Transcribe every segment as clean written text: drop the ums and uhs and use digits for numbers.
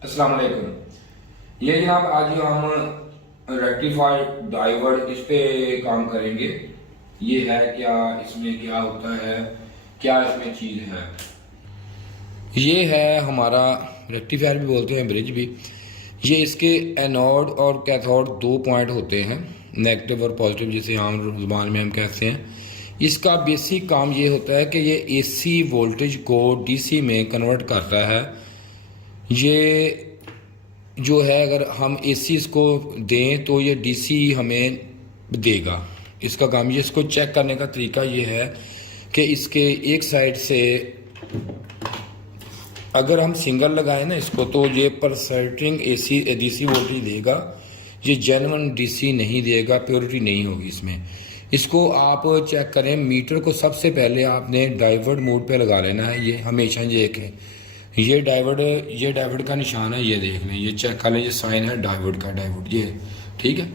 अस्सलाम वालेकुम। ये जनाब आज हम रेक्टिफाइड डाइवर्ट इस पे काम करेंगे। ये है क्या, इसमें क्या होता है, क्या इसमें चीज़ है। ये है हमारा रेक्टिफायर भी बोलते हैं, ब्रिज भी। ये इसके एनोड और कैथोड दो पॉइंट होते हैं, नेगेटिव और पॉजिटिव, जिसे आम जुबान में हम कहते हैं। इसका बेसिक काम ये होता है कि ये एसी वोल्टेज को डीसी में कन्वर्ट करता है। ये जो है, अगर हम एसी इसको दें तो ये डीसी हमें देगा। इसका काम, ये इसको चेक करने का तरीका ये है कि इसके एक साइड से अगर हम सिंगल लगाएं ना इसको, तो ये परसेंटिंग एसी डीसी वोल्टेज देगा। ये जेन्युइन डीसी नहीं देगा, प्योरिटी नहीं होगी इसमें। इसको आप चेक करें, मीटर को सबसे पहले आपने डाइवर्ट मोड पे लगा लेना है। ये हमेशा ये देखें, ये डाइवर्ट का निशान है, ये देख लें, ये चेक कर लें, ये साइन है डाइवर्ट का, डाइवर्ट ये ठीक है।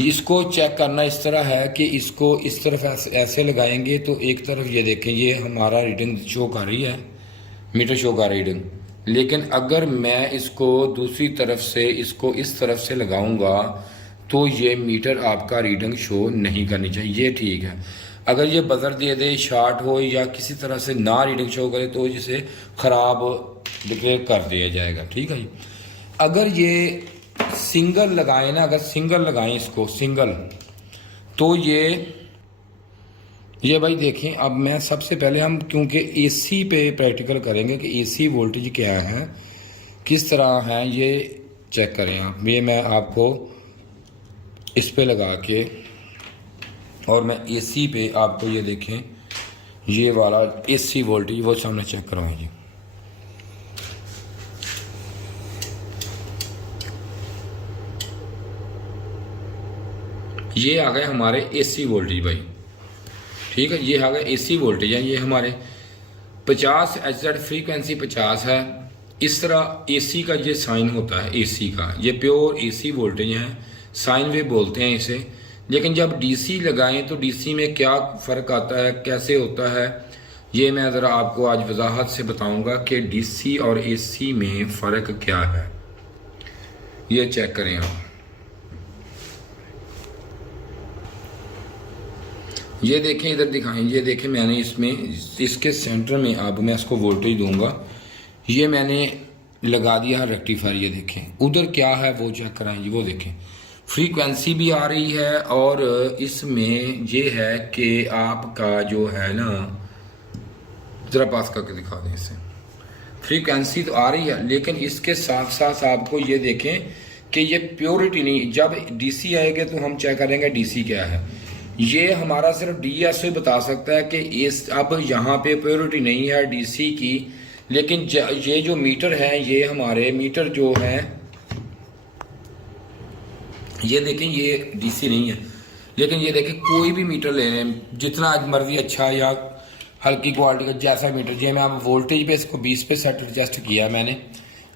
इसको चेक करना इस तरह है कि इसको इस तरफ ऐसे लगाएंगे तो एक तरफ ये देखें, ये हमारा रीडिंग शो कर रही है, मीटर शो कर रीडिंग। लेकिन अगर मैं इसको दूसरी तरफ से इसको इस तरफ से लगाऊंगा तो ये मीटर आपका रीडिंग शो नहीं करनी चाहिए, ये ठीक है। अगर ये बजर दे दे, शॉर्ट हो या किसी तरह से ना रीडिंग शो करे तो इसे ख़राब डिक्लेयर कर दिया जाएगा, ठीक है जी। अगर ये सिंगल लगाएं ना, अगर सिंगल लगाएं इसको सिंगल, तो ये भाई देखें। अब मैं सबसे पहले हम क्योंकि एसी पे प्रैक्टिकल करेंगे कि एसी वोल्टेज क्या है, किस तरह है, ये चेक करें आप। ये मैं आपको इस पे लगा के और मैं एसी पे आपको ये देखें, ये वाला एसी वोल्टेज वो सामने चेक करवाएंगे। ये आ गए हमारे एसी वोल्टेज भाई, ठीक है। ये आ गए एसी वोल्टेज है, ये हमारे 50 HZ फ्रीक्वेंसी 50 है। इस तरह एसी का ये साइन होता है, एसी का ये प्योर एसी वोल्टेज है, साइन वेव बोलते हैं इसे। लेकिन जब डीसी लगाएं तो डीसी में क्या फ़र्क आता है, कैसे होता है, ये मैं ज़रा आपको आज वजाहत से बताऊंगा कि डीसी और एसी में फ़र्क क्या है। ये चेक करें आप, ये देखें, इधर दिखाएं, ये देखें मैंने इसमें इसके सेंटर में अब मैं इसको वोल्टेज दूंगा। ये मैंने लगा दिया है रेक्टिफायर, ये देखें उधर क्या है वो चेक कराएं जी, वो देखें फ्रीक्वेंसी भी आ रही है। और इसमें ये है कि आपका जो है ना, ज़रा पास करके दिखा दें इसे, फ्रीक्वेंसी तो आ रही है लेकिन इसके साथ साथ आपको ये देखें कि ये प्योरिटी नहीं। जब डीसी आएगा तो हम चेक करेंगे डीसी क्या है। ये हमारा सिर्फ डीएसओ बता सकता है कि इस अब यहाँ पे प्योरिटी नहीं है डीसी की। लेकिन ये जो मीटर है, ये हमारे मीटर जो है, ये देखें, ये डीसी नहीं है। लेकिन ये देखें, कोई भी मीटर ले रहे हैं, जितना मर्जी अच्छा या हल्की क्वालिटी का जैसा मीटर, ये मैं अब वोल्टेज पे इसको 20 पे सेट एडजस्ट किया मैंने।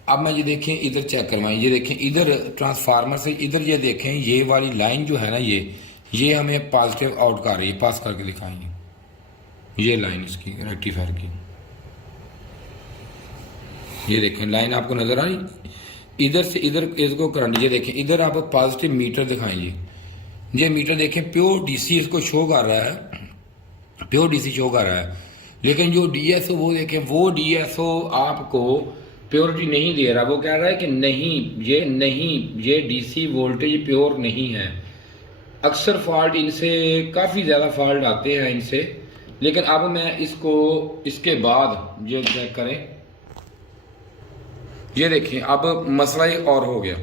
अब मैं ये देखें, इधर चेक करवाएं, ये देखें इधर ट्रांसफार्मर से इधर ये देखें, ये वाली लाइन जो है ना, ये हमें पॉजिटिव आउट कर रही है, पास करके दिखाएंगे। ये लाइन इसकी रेक्टिफायर की, ये देखें लाइन आपको नजर आ रही, इधर से इधर इसको करंट, ये देखें इधर आप पॉजिटिव मीटर दिखाएंगे। ये मीटर देखें प्योर डीसी इसको शो कर रहा है, प्योर डीसी शो कर रहा है। लेकिन जो डीएसओ वो देखें, वो डीएसओ आपको प्योरिटी नहीं दे रहा, वो कह रहा है कि नहीं, ये डीसी वोल्टेज प्योर नहीं है। अक्सर फॉल्ट इनसे, काफ़ी ज़्यादा फॉल्ट आते हैं इनसे। लेकिन अब मैं इसको इसके बाद ये चेक करें, ये देखें अब मसला एक और हो गया,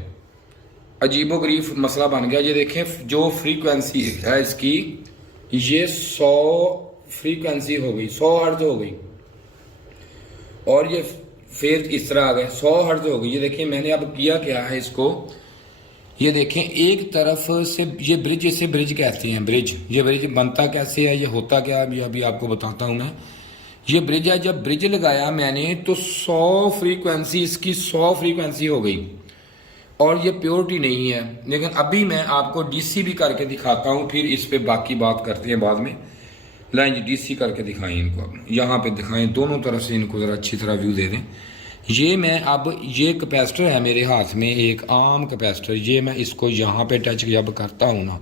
अजीबोगरीब मसला बन गया। ये देखें जो फ्रीक्वेंसी है इसकी, ये 100 फ्रीक्वेंसी हो गई, 100 हर्ट्ज हो गई, और ये फिर इस तरह आ गए 100 हर्ट्ज हो गई। ये देखें मैंने अब किया क्या है इसको, ये देखें एक तरफ से ये ब्रिज, इसे ब्रिज कहते हैं, ब्रिज। ये ब्रिज बनता कैसे है, ये होता क्या है, अभी आपको बताता हूँ मैं। ये ब्रिज है, जब ब्रिज लगाया मैंने तो 100 फ्रीक्वेंसी, इसकी 100 फ्रीक्वेंसी हो गई और ये प्योरिटी नहीं है। लेकिन अभी मैं आपको डीसी भी करके दिखाता हूँ, फिर इस पे बाकी बात करते हैं बाद में। लाइन डीसी करके दिखाएं इनको, अब यहाँ पे दिखाएं, दोनों तरफ से इनको ज़रा अच्छी तरह व्यू दे दें। ये मैं अब ये कैपेसिटर है मेरे हाथ में, एक आम कैपेसिटर, ये मैं इसको यहाँ पे टच जब करता हूँ ना,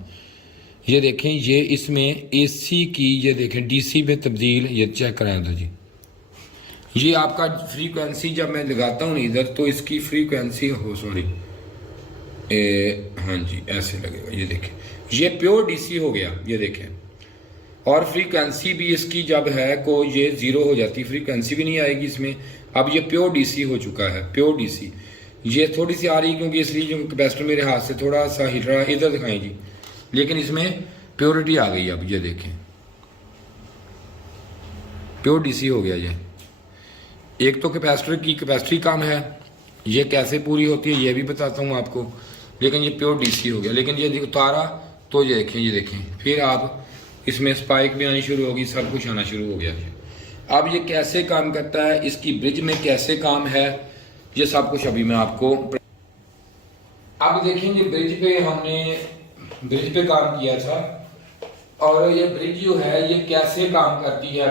ये देखें ये इसमें एसी की, ये देखें डीसी में तब्दील, ये चेक कराएं तो जी, ये आपका फ्रीक्वेंसी जब मैं लगाता हूँ इधर तो इसकी फ्रीक्वेंसी हो सॉरी हाँ जी ऐसे लगेगा, ये देखें ये प्योर डीसी हो गया, ये देखें। और फ्रीक्वेंसी भी इसकी जब है को ये ज़ीरो हो जाती, फ्रीक्वेंसी भी नहीं आएगी इसमें। अब ये प्योर डीसी हो चुका है, प्योर डीसी। ये थोड़ी सी आ रही क्योंकि इसलिए जो कैपेसिटर मेरे हाथ से थोड़ा सा हिल रहा है, इधर दिखाएं जी, लेकिन इसमें प्योरिटी आ गई। अब ये देखें प्योर डीसी हो गया ये। एक तो कैपेसिटर की कैपेसिटी कम है, ये कैसे पूरी होती है ये भी बताता हूँ आपको, लेकिन ये प्योर डीसी हो गया। लेकिन ये उतारा तो ये देखें, ये देखें फिर आप इसमें स्पाइक भी आनी शुरू होगी, सब कुछ आना शुरू हो गया है। अब ये कैसे काम करता है, इसकी ब्रिज में कैसे काम है, ये सब कुछ अभी मैं आपको। अब देखेंगे ब्रिज पे हमने ब्रिज पे काम किया था, और ये ब्रिज जो है ये कैसे काम करती है।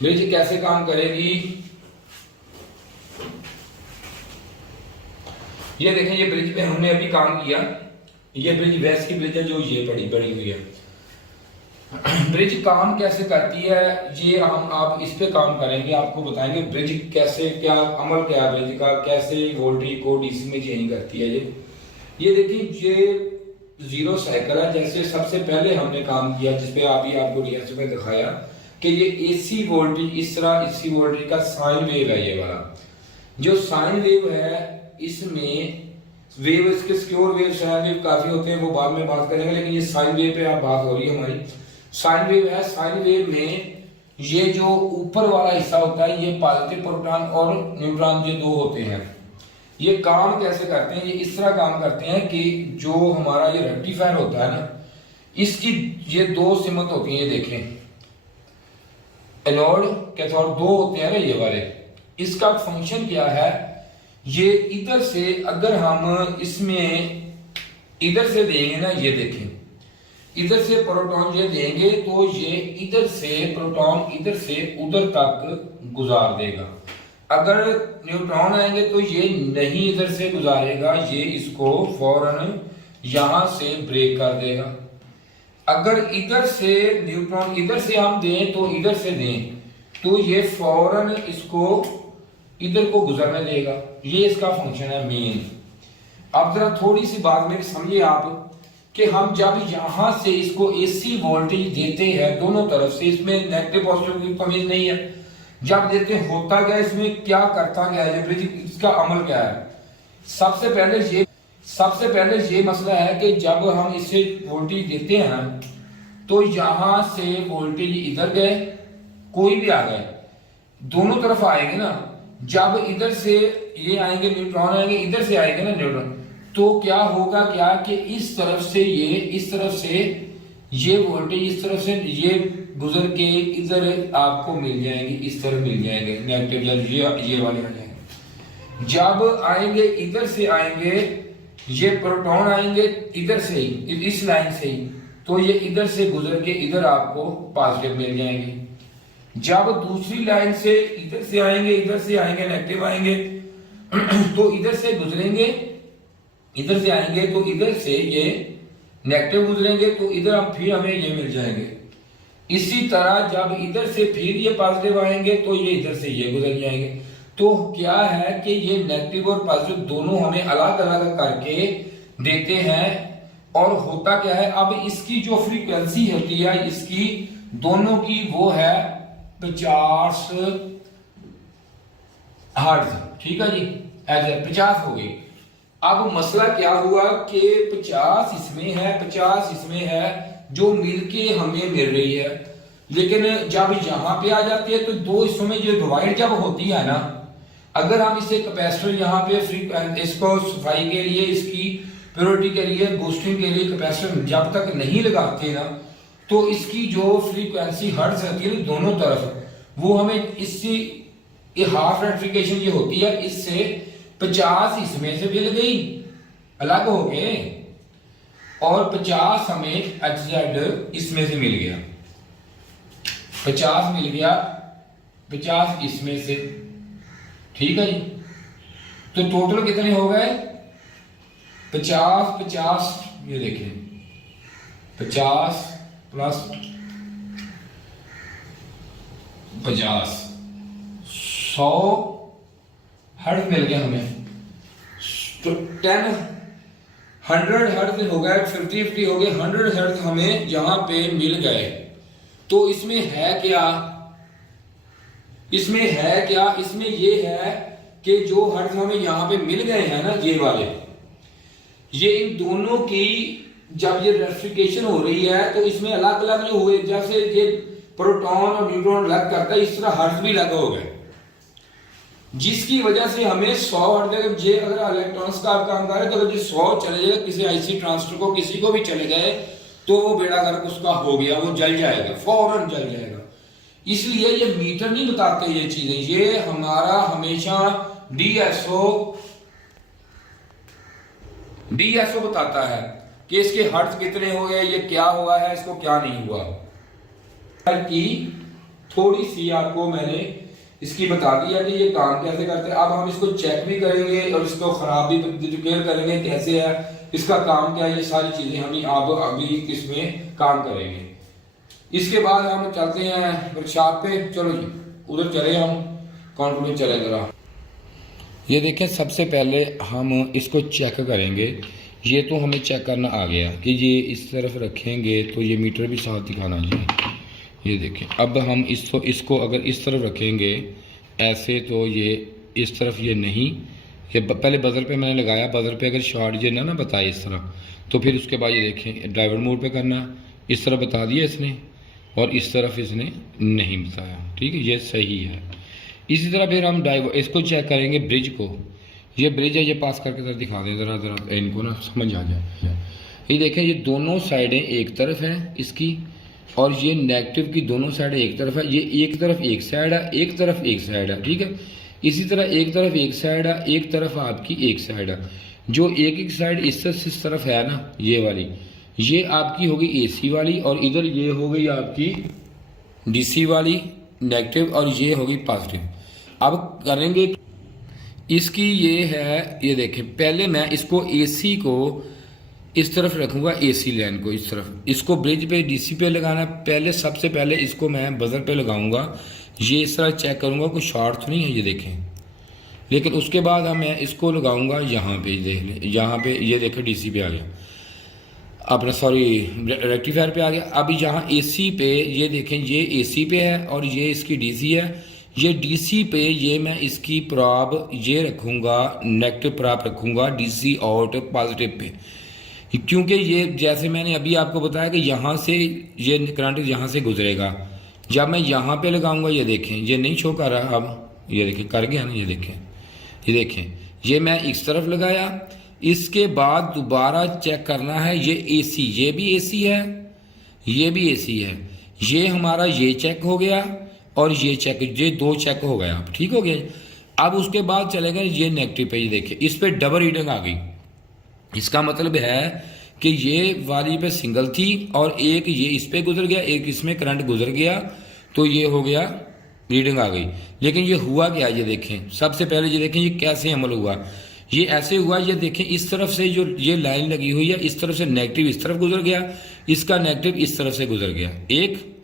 ब्रिज कैसे काम करेगी, ये देखें ये ब्रिज पे हमने अभी काम किया। ये ब्रिज वैसी ब्रिज है जो ये बड़ी हुई है। ब्रिज काम कैसे करती है ये हम आप इस पे काम करेंगे, आपको बताएंगे ब्रिज कैसे, क्या अमल क्या है ब्रिज का, कैसे वोल्टेज को डीसी में चेंज करती है। ये देखिए ये जीरो साइकिल है। जैसे सबसे पहले हमने काम किया जिसपे आपको रिहर्सल में दिखाया कि ये एसी वोल्टेज इस तरह, एसी वोल्टेज का साइन वेव है। ये वाला जो साइन वेव है इसमें वेव, इसके सिक्योर वेव, साइन वेव काफी होते हैं, वो बाद में बात करेंगे, लेकिन ये साइन वेव पे आप बात हो रही है हमारी। साइन वेव है, साइन वेव में ये जो ऊपर वाला हिस्सा होता है ये पॉजिटिव प्रोटॉन और न्यूट्रॉन ये दो होते हैं। ये काम कैसे करते हैं, ये इस तरह काम करते हैं कि जो हमारा ये रेक्टिफायर होता है ना, इसकी ये दो सिमत होती है, ये देखें एनोड कैथोड दो होते हैं ना ये वाले। इसका फंक्शन क्या है, ये इधर से अगर हम इसमें इधर से देंगे ना, ये देखें इधर से प्रोटॉन ये देंगे तो ये इधर से प्रोटॉन इधर से उधर तक गुजार देगा। अगर न्यूट्रॉन आएंगे तो ये नहीं इधर से गुजारेगा, ये इसको फौरन यहां से ब्रेक कर देगा। अगर इधर से न्यूट्रॉन इधर से हम दें तो इधर से दें तो ये फौरन इसको इधर को गुजरने देगा। ये इसका फंक्शन है मेन। अब जरा थोड़ी सी बात मेरी समझिए आप कि हम जब यहां से इसको एसी वोल्टेज देते हैं दोनों तरफ से, इसमें नेगेटिव पॉजिटिव की तमीज नहीं है, जब देते होता क्या इसमें क्या करता क्या है, ब्रिज इसका अमल क्या है। सबसे पहले ये मसला है कि जब हम इसे वोल्टेज देते हैं तो यहां से वोल्टेज इधर गए, कोई भी आ गए, दोनों तरफ आएंगे ना। जब इधर से ये आएंगे न्यूट्रॉन आएंगे, इधर से आएंगे ना न्यूट्रॉन, तो क्या होगा क्या कि इस तरफ से ये वोल्टेज इस तरफ से ये गुजर के इधर आपको मिल जाएंगे, इस तरफ मिल जाएंगे नेगेटिव, ये वाले आ जाएंगे। जब आएंगे इधर से आएंगे, ये प्रोटॉन आएंगे इधर से ही, इस लाइन से ही, तो ये इधर से गुजर के इधर आपको पॉजिटिव मिल जाएंगे। जब दूसरी लाइन से इधर से आएंगे नेगेटिव आएंगे, तो इधर से गुजरेंगे, इधर से आएंगे तो इधर से ये नेगेटिव गुजरेंगे तो इधर हम फिर हमें ये मिल जाएंगे। इसी तरह जब इधर से फिर ये पॉजिटिव आएंगे तो ये इधर से ये गुजर जाएंगे। तो क्या है कि ये नेगेटिव और पॉजिटिव दोनों हमें अलग अलग करके देते हैं। और होता क्या है, अब इसकी जो फ्रीक्वेंसी होती है इसकी दोनों की वो है 50 हर्ट्ज, ठीक है जी, 50 हो गई। अब मसला क्या हुआ कि 50 इसमें है, 50 इसमें है, जो मिलके हमें मिल रही है। लेकिन जब यहां पे आ जाती है तो दो हिस्सों में जो डिवाइड जब होती है ना, अगर हम इसे कैपेसिटर यहाँ पे इसको सफाई के लिए, इसकी प्योरिटी के लिए, बूस्टिंग के लिए कैपेसिटर जब तक नहीं लगाते ना, तो इसकी जो फ्रीक्वेंसी हर्ट्ज होती है दोनों तरफ, वो हमें इससे हाफ रेक्टिफिकेशन ये होती है, इससे 50 इसमें से मिल गई अलग हो गए और 50 हमें HZ इसमें से मिल गया, 50 मिल गया, 50 इसमें से, ठीक है जी। तो टोटल कितने हो गए 50 50, ये देखिए 50 प्लस 50 100 हर्ट्ज मिल गया हमें। तो 100 हर्ट्ज हो गए, 50 हो गए, 100 हर्ट्ज हमें यहां पे मिल गए। तो इसमें है क्या, इसमें है क्या, इसमें ये है कि जो हर्ट्ज हमें यहां पे मिल गए हैं ना ये वाले, ये इन दोनों की जब ये रेक्टिफिकेशन हो रही है तो इसमें अलग अलग जो हुए, जैसे ये प्रोटॉन और न्यूट्रॉन अलग करता है, इस तरह हर्ट्ज भी अलग हो गए, जिसकी वजह से हमें 100 हर्ट्ज, ये अगर इलेक्ट्रॉन्स का आप काम कर रहे हैं तो अगर ये 100 चले जाएगा किसी आईसी ट्रांजिस्टर को, किसी को भी चले गए तो वो बेड़ा गर्क उसका हो गया, वो जल जाएगा, फौरन जल जाएगा। इसलिए ये मीटर नहीं बताते ये चीजें, ये हमारा हमेशा डीएसओ बताता है कि इसके हर्ट्ज कितने हो गए, ये क्या हुआ है, इसको क्या नहीं हुआ। की थोड़ी सी आपको मैंने इसकी बता दिया कि ये काम कैसे करते हैं। अब हम इसको चेक भी करेंगे और इसको खराब भी डिक्लेयर करेंगे कैसे है, इसका काम क्या है, ये सारी चीजें हम अब अभी इसमें काम करेंगे। इसके बाद हम चलते हैं वर्कशॉप पे, चलो जी उधर चले, हम कॉन्फिडेंस चले जरा। ये देखें, सबसे पहले हम इसको चेक करेंगे। ये तो हमें चेक करना आ गया कि ये इस तरफ रखेंगे तो ये मीटर भी साथ दिखाना चाहिए। ये देखें, अब हम इसको अगर इस तरफ रखेंगे ऐसे तो ये इस तरफ ये नहीं, ये पहले बजर पे मैंने लगाया, बजर पे अगर शॉर्ट ये ना बताए इस तरह, तो फिर उसके बाद ये देखें ड्राइवर मोड पे करना, इस तरह बता दिया इसने और इस तरफ इसने नहीं बताया, ठीक है, ये सही है। इसी तरह फिर हम इसको चेक करेंगे ब्रिज को, ये ब्रिज है, ये पास करके जरा दिखा दें, ज़रा इनको ना समझ आ जाए। ये देखें, ये दोनों साइडें एक तरफ हैं इसकी, और ये नेगेटिव की दोनों साइड एक तरफ है, ये एक तरफ एक साइड है, एक तरफ एक साइड है, ठीक है। इसी तरह एक तरफ एक साइड है, एक तरफ आपकी एक साइड है। जो एक साइड इस तरफ है ना ये वाली, ये आपकी होगी एसी वाली, और इधर ये हो गई आपकी डीसी वाली नेगेटिव, और ये होगी पॉजिटिव। अब करेंगे इसकी, ये है, ये देखें, पहले मैं इसको एसी को इस तरफ रखूंगा, एसी लाइन को इस तरफ, इसको ब्रिज पे डीसी पे लगाना है। पहले सबसे पहले इसको मैं बजर पे लगाऊंगा, ये इस तरह चेक करूंगा कोई शॉर्ट तो नहीं है, ये देखें। लेकिन उसके बाद मैं इसको लगाऊंगा यहाँ पे, देख लें यहाँ पे, ये देखें डीसी पे आ गया अपना, सॉरी रेक्टिफायर पे आ गया। अब यहाँ एसी पे ये देखें, ये एसी पे है और ये इसकी डीसी है। ये डीसी पे ये मैं इसकी प्रॉब ये रखूँगा, नेगेटिव प्रॉब रखूँगा डीसी आउट पॉजिटिव पे, क्योंकि ये जैसे मैंने अभी आपको बताया कि यहाँ से ये करंट यहाँ से गुजरेगा। जब मैं यहाँ पे लगाऊंगा, ये देखें ये नहीं शो कर रहा, अब ये देखें कर गया ना, ये देखें ये मैं इस तरफ लगाया। इसके बाद दोबारा चेक करना है, ये एसी, ये भी एसी है, ये भी एसी है, ये हमारा ये चेक हो गया और ये चेक, ये दो चेक हो गया, ठीक हो गया। अब उसके बाद चले गए ये नेगेटिव पे, ये देखिए इस पे डबल रीडिंग आ गई। इसका मतलब है कि ये वाली पे सिंगल थी और एक ये इस पे गुजर गया, एक इसमें करंट गुजर गया, तो ये हो गया रीडिंग आ गई। लेकिन ये हुआ क्या, ये देखें, सबसे पहले ये देखें ये कैसे अमल हुआ। ये ऐसे हुआ, ये देखें इस तरफ से जो ये लाइन लगी हुई है, इस तरफ से नेगेटिव इस तरफ गुजर गया, इसका नेगेटिव इस तरफ से गुजर गया एक,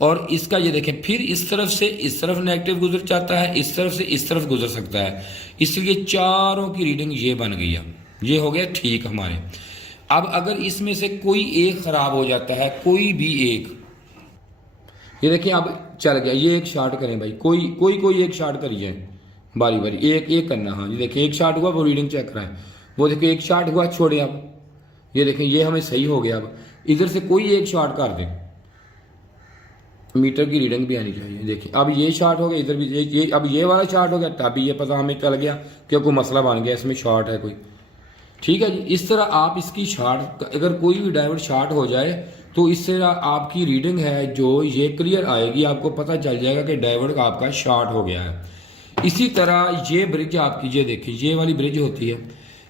और इसका ये देखें फिर इस तरफ से इस तरफ नेगेटिव गुजर जाता है, इस तरफ से इस तरफ गुजर सकता है। इसलिए चारों की रीडिंग ये बन गई है, ये हो गया ठीक हमारे। अब अगर इसमें से कोई एक खराब हो जाता है, कोई भी एक, ये देखिए अब चल गया, ये एक शॉर्ट करें भाई, कोई एक शॉर्ट करिए बारी बारी, एक करना। हाँ ये देखिए एक शॉर्ट हुआ, वो रीडिंग चेक कराएं, वो देखिए एक शॉर्ट हुआ, छोड़े। अब ये देखें ये हमें सही हो गया। अब इधर से कोई एक शॉर्ट कर दें, मीटर की रीडिंग भी आनी चाहिए। देखिए अब ये शॉर्ट हो गया, इधर भी ये अब ये वाला शॉर्ट हो गया, तभी ये पता हमें चल गया कि कोई मसला बन गया, इसमें शॉर्ट है कोई, ठीक है जी। इस तरह आप इसकी शॉर्ट, अगर कोई भी डायोड शॉर्ट हो जाए तो इससे आपकी रीडिंग है जो ये क्लियर आएगी, आपको पता चल जाएगा कि डायोड आपका शॉर्ट हो गया है। इसी तरह ये ब्रिज आपकी, ये देखिए ये वाली ब्रिज होती है,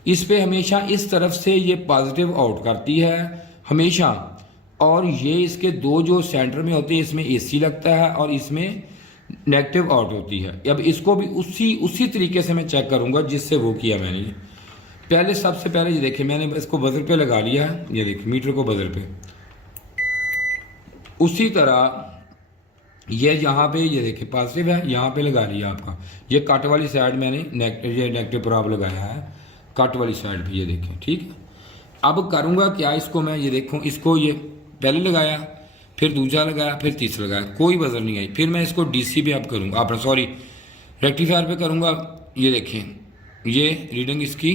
इस पे हमेशा इस तरफ से ये पॉजिटिव आउट करती है हमेशा, और ये इसके दो जो सेंटर में होते हैं, इसमें एसी लगता है और इसमें नेगेटिव आउट होती है। अब इसको भी उसी तरीके से मैं चेक करूंगा जिससे वो किया मैंने। पहले सबसे पहले ये देखिए मैंने इसको बजर पे लगा लिया है, ये देखिए मीटर को बजर पे। उसी तरह ये यहाँ पे ये देखिए पॉजिटिव है, यहाँ पे लगा लिया आपका। ये कट वाली साइड मैंने ये नेगेटिव प्रॉब लगाया है कट वाली साइड पे, ये देखें ठीक है। अब करूँगा क्या, इसको मैं ये देखूँ, इसको ये पहले लगाया, फिर दूसरा लगाया, फिर तीसरा लगाया, कोई बजर नहीं आई। फिर मैं इसको डीसी पे अब करूँगा, आप सॉरी रेक्टिफायर पे करूँगा। ये देखें ये रीडिंग इसकी,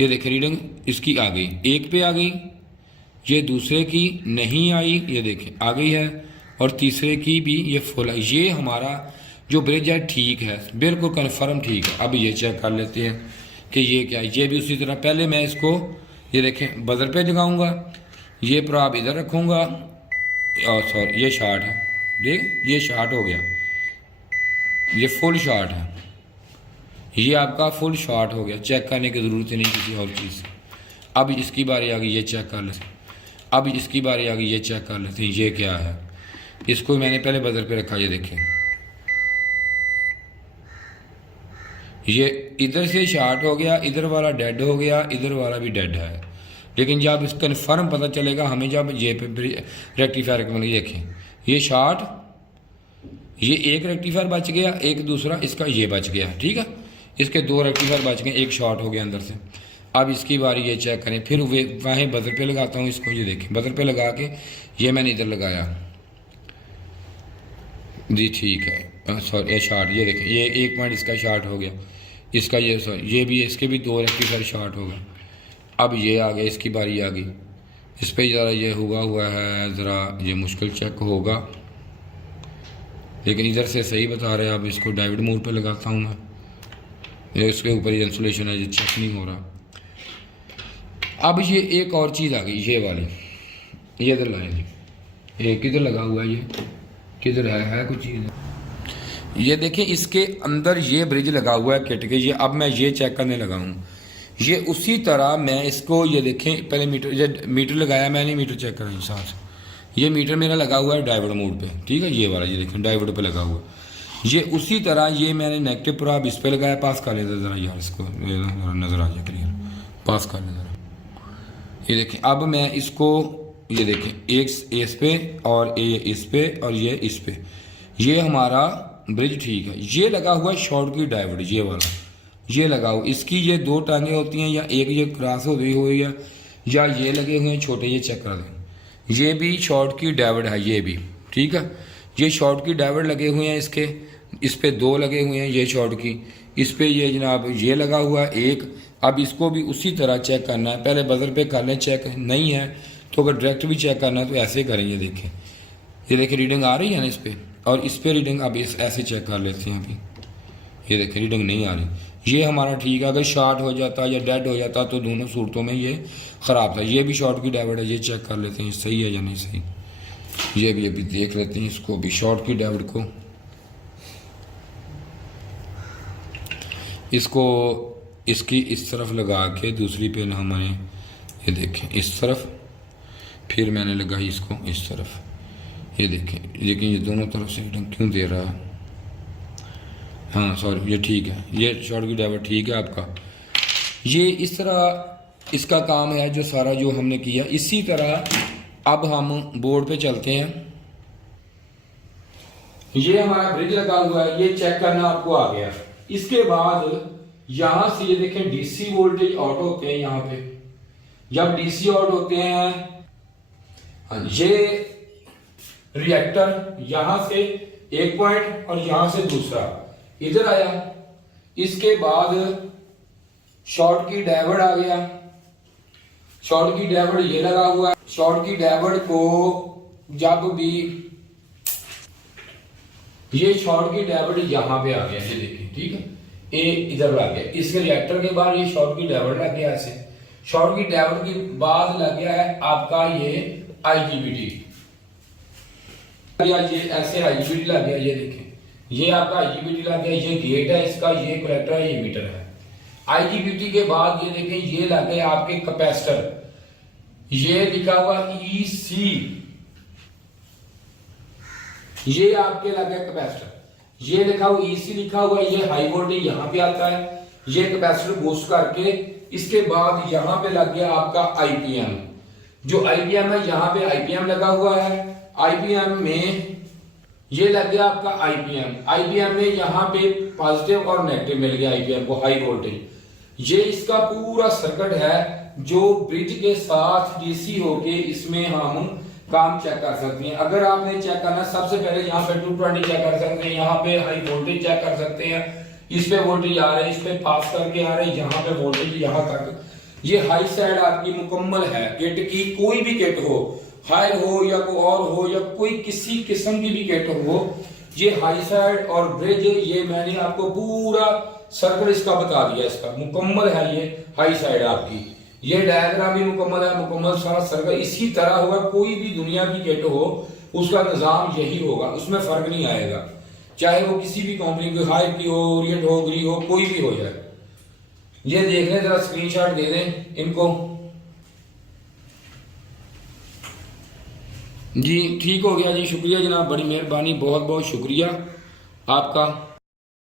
ये देखें रीडिंग इसकी आ गई, एक पे आ गई, ये दूसरे की नहीं आई, ये देखें आ गई है, और तीसरे की भी ये फुल है। ये हमारा जो ब्रिज है ठीक है, बिल्कुल कन्फर्म ठीक है। अब ये चेक कर लेते हैं कि ये क्या है। ये भी उसी तरह पहले मैं इसको ये देखें बजर पे लगाऊंगा, ये प्रॉब इधर रखूँगा, और सॉरी ये शार्ट है, देख ये शार्ट हो गया, ये फुल शार्ट है, ये आपका फुल शॉर्ट हो गया। चेक करने की ज़रूरत नहीं किसी और चीज़ से। अब इसकी बारी आ गई, ये चेक कर लेते, अब इसकी बारी आ गई, ये चेक कर लेते हैं ये क्या है। इसको मैंने पहले बजर पे रखा, ये देखें ये इधर से शॉर्ट हो गया, इधर वाला डेड हो गया, इधर वाला भी डेड है। लेकिन जब इस कन्फर्म पता चलेगा हमें, जब ये पे रेक्टिफायर देखें ये शॉर्ट, ये एक रेक्टिफायर बच गया, एक दूसरा इसका ये बच गया, ठीक है। इसके दो रेक्टिफायर बच गए, एक शॉर्ट हो गया अंदर से। अब इसकी बारी ये चेक करें, फिर वहीं बजर पे लगाता हूँ इसको, ये देखें बजर पे लगा के ये मैंने इधर लगाया जी, ठीक है सॉरी ये शॉर्ट, ये देखें ये एक पॉइंट इसका शॉर्ट हो गया, इसका ये सॉरी ये भी, इसके भी दो रेक्टिफायर शॉर्ट हो गए। अब ये आ गया, इसकी बारी आ गई, इस पर ज़रा ये हुआ है, ज़रा ये मुश्किल चेक होगा, लेकिन इधर से सही बता रहे हैं। अब इसको डायोड मोड पे लगाता हूँ मैं, ये इसके ऊपर ये इंसुलेशन है, ये चेक नहीं हो रहा। अब ये एक और चीज़ आ गई, ये वाली, ये इधर लाएंगे, ये किधर लगा हुआ है, ये किधर है कुछ चीज़, ये देखिए इसके अंदर ये ब्रिज लगा हुआ है किट के। ये अब मैं ये चेक करने लगा हूँ, ये उसी तरह मैं इसको ये देखें पहले मीटर लगाया मैंने, मीटर चेक करें साथ, ये मीटर मेरा लगा हुआ है डायोड मोड पे, ठीक है। ये वाला ये देखें डायोड पे लगा हुआ, ये उसी तरह ये मैंने नेगेटिव प्रॉब इस पे लगाया। पास कर लेते ज़रा यार, इसको नज़र आ जाए क्लियर, पास कर ले ज़रा। ये देखें अब मैं इसको ये देखें एक इस पे और ये इस पे और ये इस पे, ये हमारा ब्रिज ठीक है। ये लगा हुआ है शॉर्ट की डायोड, ये वाला ये लगा हुआ, इसकी ये दो टांगे होती हैं, या एक ये क्रॉस होती हुई है, या ये लगे हुए हैं छोटे, ये चेक कर दें, ये भी शॉर्ट की डायोड है, ये भी ठीक है। ये शॉर्ट की डायोड लगे हुए हैं इसके, इस पे दो लगे हुए हैं ये शॉर्ट की, इस पे ये जनाब ये लगा हुआ है एक। अब इसको भी उसी तरह चेक करना है, पहले बजर पे कर लें चेक, नहीं है तो अगर डायरेक्ट भी चेक करना है तो ऐसे करें। ये देखें रीडिंग आ रही है ना इस पे, और इस पे रीडिंग अब इस ऐसे चेक कर लेते हैं। अभी ये देखें रीडिंग नहीं आ रही, ये हमारा ठीक है। अगर शॉर्ट हो जाता या डेड हो जाता तो दोनों सूरतों में ये ख़राब था। ये भी शॉर्ट की डायोड है, ये चेक कर लेते हैं सही है या नहीं सही। ये भी अभी देख लेते हैं इसको भी, शॉर्ट की डायोड को, इसको इसकी इस तरफ लगा के दूसरी पे ना हमारे ये देखें इस तरफ, फिर मैंने लगाई इसको इस तरफ, ये देखें, लेकिन ये दोनों तरफ से रीडिंग क्यों दे रहा है। हाँ सॉरी ये ठीक है, ये शॉर्ट की डायोड ठीक है आपका। ये इस तरह इसका काम है जो सारा जो हमने किया। इसी तरह अब हम बोर्ड पे चलते हैं। ये हमारा ब्रिज लगा हुआ है, ये चेक करना आपको आ गया। इसके बाद यहां से ये देखें डीसी वोल्टेज आउट होते हैं। यहाँ पे जब डीसी आउट होते हैं, ये रिएक्टर यहां से एक पॉइंट और यहां से दूसरा इधर आया। इसके बाद शॉर्ट की डायोड आ गया, शॉर्ट की डायोड ये लगा हुआ है। शॉर्ट की डायोड को जब भी ये शॉर्ट की डायोड यहां पे आ गया, ये देखिए ठीक है, ए इधर लग गया। इसके रिएक्टर के बाद ये शॉर्ट की डायोड लग गया ऐसे। शॉर्ट की डायोड के बाद लग गया है आपका ये आईजीबीटी, या ये ऐसे आईजीबीटी लग गया। ये देखें ये आपका आईजीबीटी लग गया, ये गेट है इसका, ये कलेक्टर है, ये मीटर है। आईजीबीटी के बाद ये देखें ये लग गए आपके कैपेसिटर, ये लिखा हुआ ईसी, ये आपके लगे कैपेसिटर, ये लिखा हुआ ईसी लिखा हुआ है, ये हाई वोल्टेज यहाँ पे आता है, ये कैपेसिटर बूस्ट करके इसके बाद यहाँ पे लग गया आपका आईपीएम। जो आईपीएम है यहाँ पे आईपीएम लगा हुआ है, आईपीएम में ये लग गया आपका आईपीएम, आईपीएम में यहाँ पे पॉजिटिव और नेगेटिव मिल गया आईपीएम को, हाई वोल्टेज। ये इसका पूरा सर्किट है जो ब्रिज के साथ डीसी होके इसमें हम काम चेक कर सकते हैं। अगर आपने चेक करना, सबसे पहले यहाँ पे 220 चेक कर सकते हैं, यहाँ पे हाई वोल्टेज चेक कर सकते हैं, इस पे वोल्टेज आ रहे हैं, इस पे पास करके आ रहे हैं, यहाँ पे वोल्टेज यहाँ तक। ये हाई साइड आपकी मुकम्मल है किट की, कोई भी किट हो, हाई हो या कोई और हो या कोई किसी किस्म की भी किट हो, ये हाई साइड और ब्रिज, ये मैंने आपको पूरा सर्किट इसका बता दिया, इसका मुकम्मल है ये हाई साइड आपकी। ये डायग्राम भी मुकम्मल है, मुकम्मल सारा सर्किट इसी तरह होगा। कोई भी दुनिया की किट हो उसका निजाम यही होगा, उसमें फर्क नहीं आएगा, चाहे वो किसी भी कंपनी की, हाई की हो, ओरिएंट हो, ग्री हो, कोई भी हो जाए। ये देख लें, जरा स्क्रीनशॉट दे दें इनको। जी ठीक हो गया जी, शुक्रिया जनाब, बड़ी मेहरबानी, बहुत बहुत शुक्रिया आपका।